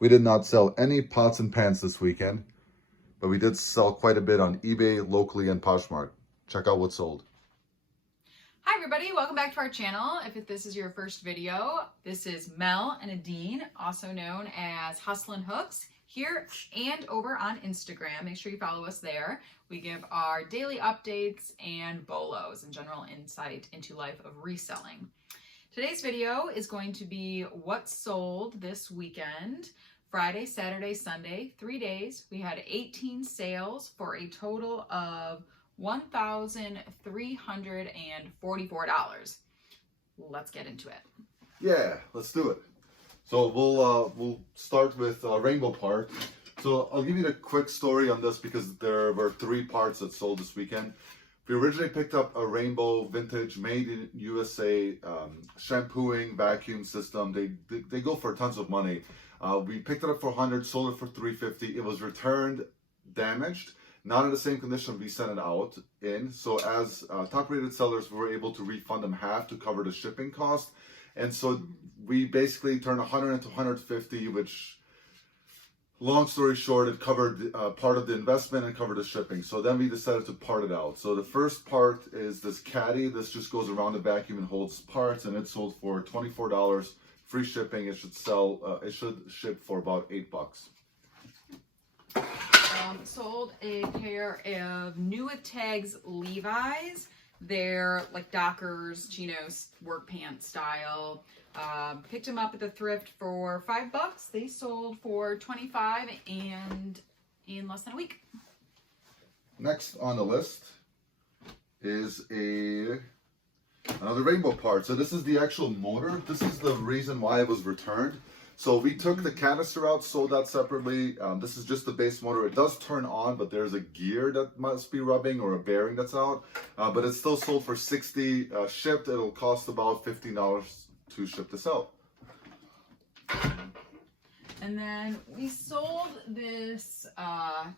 We did not sell any pots and pans this weekend, but we did sell quite a bit on eBay, locally, and Poshmark. Check out what sold. Hi everybody, welcome back to our channel. If this is your first video, this is Mel and Adine, also known as Hustlin' Hooks, here and over on Instagram. Make sure you follow us there. We give our daily updates and bolos and general insight into life of reselling. Today's video is going to be what sold this weekend. Friday, Saturday, Sunday, 3 days. We had 18 sales for a total of $1,344. Let's get into it. Yeah, let's do it. So we'll start with rainbow part. So I'll give you a quick story on this because there were 3 parts that sold this weekend. We originally picked up a rainbow vintage made in USA shampooing vacuum system. They go for tons of money. We picked it up for $100, sold it for $350. It was returned damaged, not in the same condition we sent it out in. So as top rated sellers, we were able to refund them half to cover the shipping cost. And so we basically turned 100 into 150, which, long story short, it covered part of the investment and covered the shipping. So then we decided to part it out. So the first part is this caddy. This just goes around the vacuum and holds parts, and it sold for $24. Free shipping. It should sell. It should ship for about $8. Sold a pair of new with tags Levi's. They're like Dockers, chinos, work pants style. Picked them up at the thrift for $5. They sold for $25 and in less than a week. Next on the list is another rainbow part. So this is the actual motor. This is the reason why it was returned. So we took the canister out, sold that separately. This is just the base motor. It does turn on, but there's a gear that must be rubbing or a bearing that's out. But it's still sold for $60 shipped. It'll cost about $15 to ship this out. And then we sold this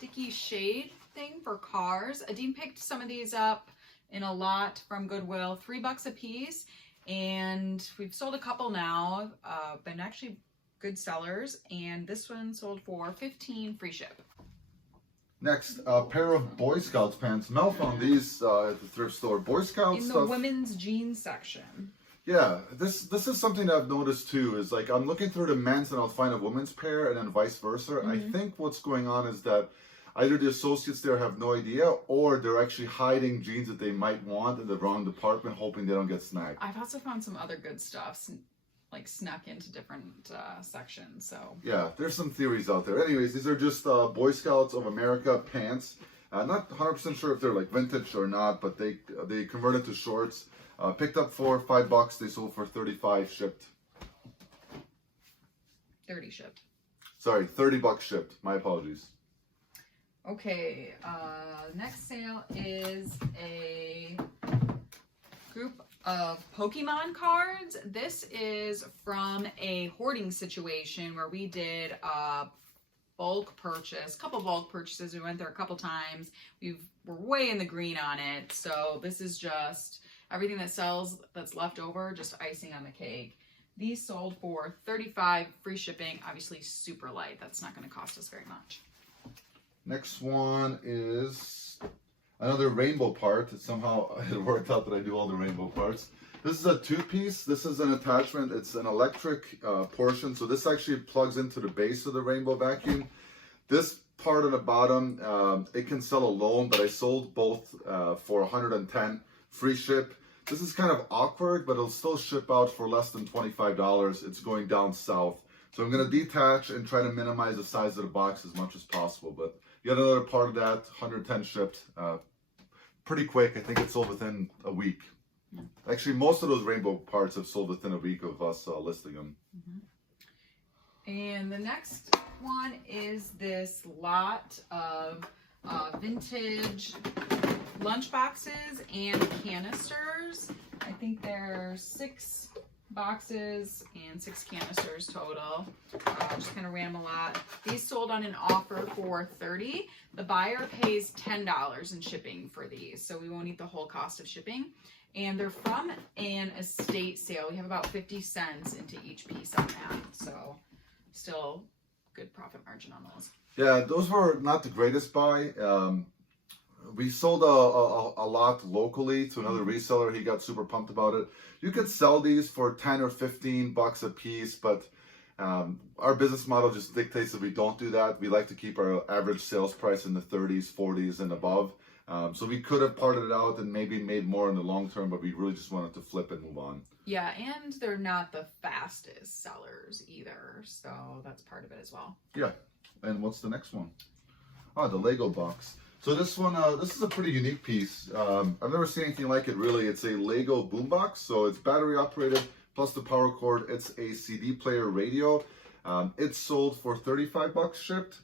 Dicky shade thing for cars. Adine picked some of these up in a lot from Goodwill, $3 a piece. And we've sold a couple now, been actually good sellers, and this one sold for $15 free ship. Next, a pair of Boy Scouts pants. Mel found these at the thrift store. Boy Scouts in the stuff. women's jeans section. Yeah, this is something that I've noticed too. Is like I'm looking through the men's and I'll find a women's pair, and then vice versa. I think what's going on is that either the associates there have no idea, or they're actually hiding jeans that they might want in the wrong department, hoping they don't get snagged. I've also found some other good stuff, like snuck into different sections. So yeah, there's some theories out there. Anyways, these are just Boy Scouts of America pants. Not 100% sure if they're like vintage or not, but they converted to shorts. Picked up for $5. They sold for $35 shipped. 30 shipped. Sorry, $30 shipped. My apologies. Okay, next sale is a group of Pokemon cards. This is from a hoarding situation where we did a bulk purchase, couple bulk purchases. We went there a couple times. We're way in the green on it. So this is just everything that sells that's left over, just icing on the cake. These sold for $35 free shipping. Obviously super light. That's not going to cost us very much. Next one is another rainbow part. Somehow it worked out that I do all the rainbow parts. This is a 2-piece. This is an attachment. It's an electric portion. So this actually plugs into the base of the rainbow vacuum. This part on the bottom, it can sell alone, but I sold both for $110 free ship. This is kind of awkward, but it'll still ship out for less than $25. It's going down south. So I'm going to detach and try to minimize the size of the box as much as possible. But yet another part of that, 110 shipped. Pretty quick. I think it sold within a week. Actually, most of those rainbow parts have sold within a week of us listing them. And the next one is this lot of vintage lunch boxes and canisters. I think there's 6 boxes and 6 canisters total. Just kind of ran a lot. These sold on an offer for $30. The buyer pays $10 in shipping for these, so we won't eat the whole cost of shipping. And they're from an estate sale. We have about 50 cents into each piece on that, so still good profit margin on those. Yeah, those were not the greatest buy. We sold a lot locally to another reseller. He got super pumped about it. You could sell these for 10 or 15 bucks a piece, but our business model just dictates that we don't do that. We like to keep our average sales price in the 30s, 40s, and above. So we could have parted it out and maybe made more in the long term, but we really just wanted to flip and move on. Yeah, and they're not the fastest sellers either, so that's part of it as well. Yeah, and what's the next one? Oh, the Lego box. So this one, this is a pretty unique piece. I've never seen anything like it really. It's a Lego boombox, so it's battery operated, plus the power cord. It's a CD player radio. It's sold for 35 bucks shipped.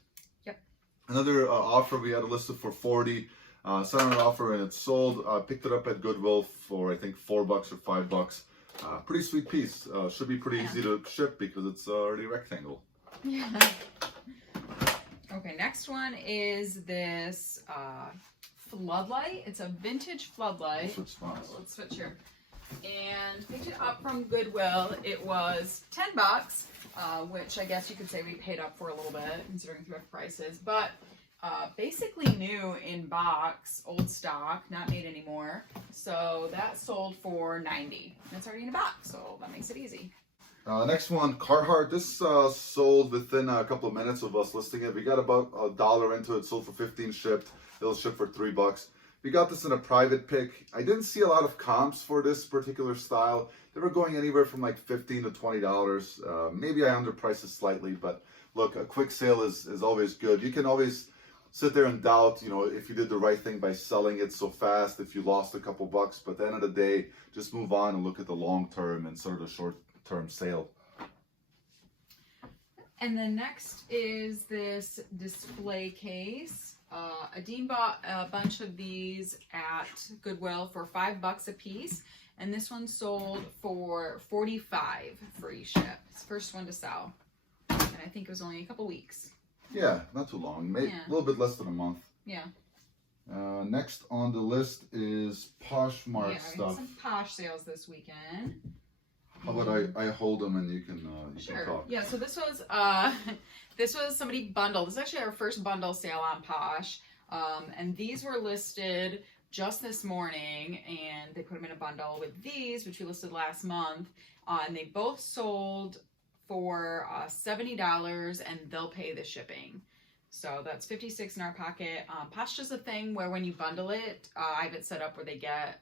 Yep. Another offer, we had it listed for 40. Sent an offer and it's sold. Picked it up at Goodwill for I think 4 bucks or 5 bucks. Pretty sweet piece. Should be pretty easy to ship because it's already rectangle. Yeah. Okay, next one is this floodlight. It's a vintage floodlight. Let's switch here. And picked it up from Goodwill. It was 10 bucks, which I guess you could say we paid up for a little bit considering thrift prices. But basically new in box, old stock, not made anymore. So that sold for 90. And it's already in a box, so that makes it easy. Next one, Carhartt. This sold within a couple of minutes of us listing it. We got about $1 into it, sold for 15 shipped. It'll ship for 3 bucks. We got this in a private pick. I didn't see a lot of comps for this particular style. They were going anywhere from like $15 to $20. Maybe I underpriced it slightly, but look, a quick sale is always good. You can always sit there and doubt, if you did the right thing by selling it so fast, if you lost a couple bucks, but at the end of the day, just move on and look at the long term and sort of the short term sale. And then next is this display case. Adine bought a bunch of these at Goodwill for 5 bucks a piece, and this one sold for 45 free ship. It's the first one to sell, and I think it was only a couple weeks. Yeah, not too long. Maybe a little bit less than a month. Yeah. Next on the list is Poshmark stuff. Yeah, I had some Posh sales this weekend. How about I hold them and you can Sure. talk. Yeah, so this was this was somebody bundled. This is actually our first bundle sale on Posh. And these were listed just this morning, and they put them in a bundle with these, which we listed last month. And they both sold for $70, and they'll pay the shipping. So that's $56 in our pocket. Posh does a thing where when you bundle it, I have it set up where they get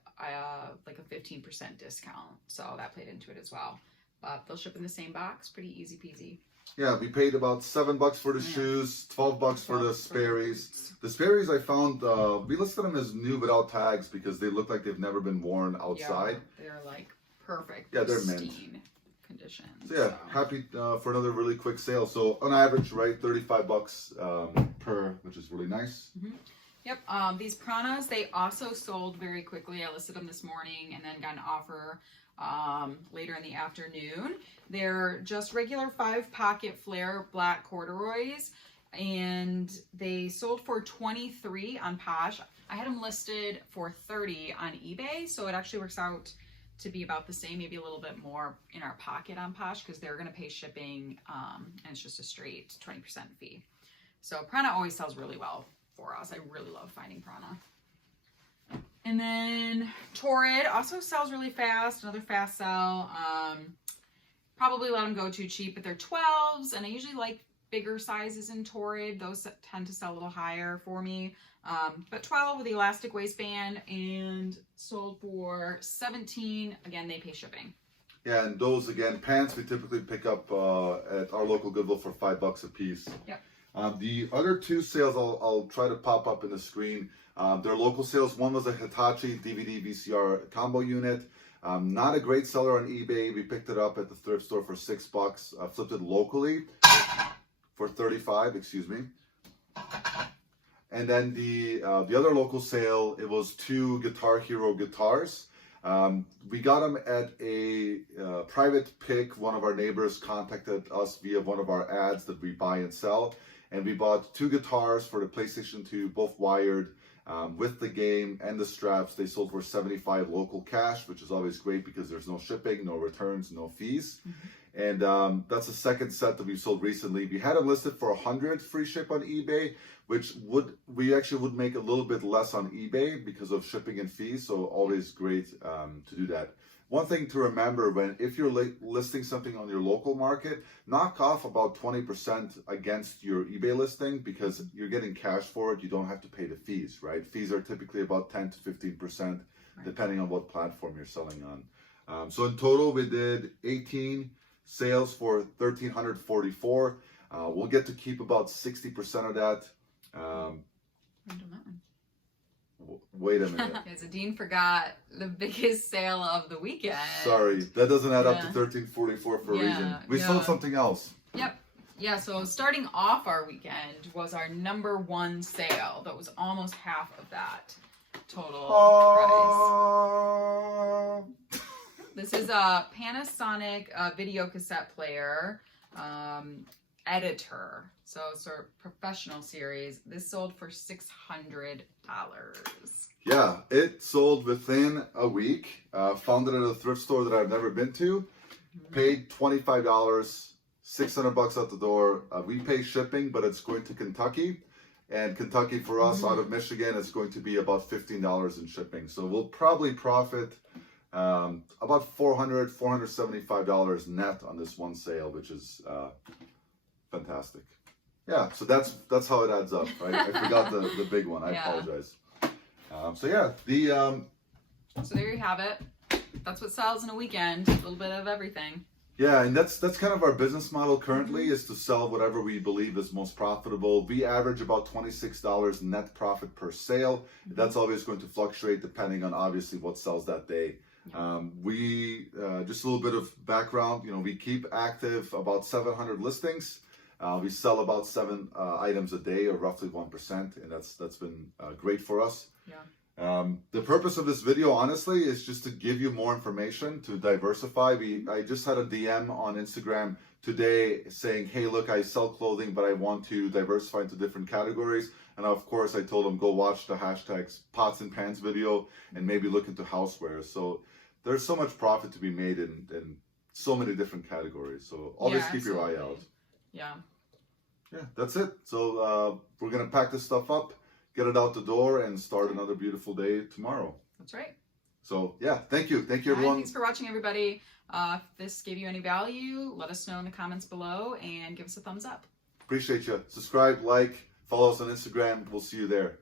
like a 15% discount. So that played into it as well. But they'll ship in the same box. Pretty easy peasy. Yeah, we paid about 7 bucks for the shoes, 12 bucks for the Sperry's. The Sperry's I found, we listed them as new without tags because they look like they've never been worn outside. Yeah, they're like perfect. Yeah, they're mint Condition. So yeah, happy for another really quick sale. So on average, right, 35 bucks per, which is really nice. Mm-hmm. Yep. These Pranas, they also sold very quickly. I listed them this morning and then got an offer later in the afternoon. They're just regular 5-pocket flare black corduroys, and they sold for 23 on Posh. I had them listed for 30 on eBay, so it actually works out to be about the same, maybe a little bit more in our pocket on Posh because they're going to pay shipping, and it's just a straight 20% fee. So Prana always sells really well for us. I really love finding Prana. And then Torrid also sells really fast, another fast sell. Probably let them go too cheap, but they're 12s, and I usually like bigger sizes in Torrid. Those tend to sell a little higher for me. But 12 with the elastic waistband, and sold for 17. Again, they pay shipping. Yeah, and those, again, pants we typically pick up at our local Goodwill for 5 bucks a piece. Yep. The other two sales I'll try to pop up in the screen. They're local sales. One was a Hitachi DVD VCR combo unit. Not a great seller on eBay. We picked it up at the thrift store for 6 bucks. Flipped it locally for 35, excuse me. And then the other local sale, it was 2 Guitar Hero guitars. We got them at a private pick. One of our neighbors contacted us via one of our ads that we buy and sell. And we bought 2 guitars for the PlayStation 2, both wired, with the game and the straps. They sold for $75 local cash, which is always great because there's no shipping, no returns, no fees. Mm-hmm. And that's the second set that we sold recently. We had it listed for 100 free ship on eBay, which we actually would make a little bit less on eBay because of shipping and fees. So always great to do that. One thing to remember, if you're listing something on your local market, knock off about 20% against your eBay listing, because you're getting cash for it. You don't have to pay the fees, right? Fees are typically about 10 to 15%, depending on what platform you're selling on. So in total, we did 18 sales for $1,344. We'll get to keep about 60% of that. Wait a minute. Because Dean forgot the biggest sale of the weekend. Sorry, that doesn't add up to $1,344 for a reason. We sold something else. Yep. Yeah, so starting off our weekend was our #1 sale. That was almost half of that total price. This is a Panasonic video cassette player editor. So sort of professional series. This sold for $600. Yeah, it sold within a week. Found it at a thrift store that I've never been to. Paid $25, $600 out the door. We pay shipping, but it's going to Kentucky. And Kentucky for us out of Michigan is going to be about $15 in shipping. So we'll probably profit about $400, $475 net on this one sale, which is fantastic. Yeah, so that's how it adds up, right? I forgot the big one. I apologize. So yeah, so there you have it. That's what sells in a weekend. A little bit of everything. Yeah, and that's kind of our business model currently, is to sell whatever we believe is most profitable. We average about $26 net profit per sale. That's always going to fluctuate depending on obviously what sells that day. We just a little bit of background. We keep active about 700 listings. We sell about 7 items a day, or roughly 1%, and that's been great for us. Yeah. The purpose of this video, honestly, is just to give you more information, to diversify. I just had a DM on Instagram today saying, hey, look, I sell clothing, but I want to diversify into different categories. And of course, I told them, go watch the hashtags pots and pans video and maybe look into housewares. So there's so much profit to be made in so many different categories. So always keep your eye out. Yeah. Yeah, that's it. So we're going to pack this stuff up, get it out the door, and start another beautiful day tomorrow. That's right. So yeah, thank you. Thank you, everyone. Thanks for watching, everybody. If this gave you any value, let us know in the comments below and give us a thumbs up. Appreciate you. Subscribe, like, follow us on Instagram. We'll see you there.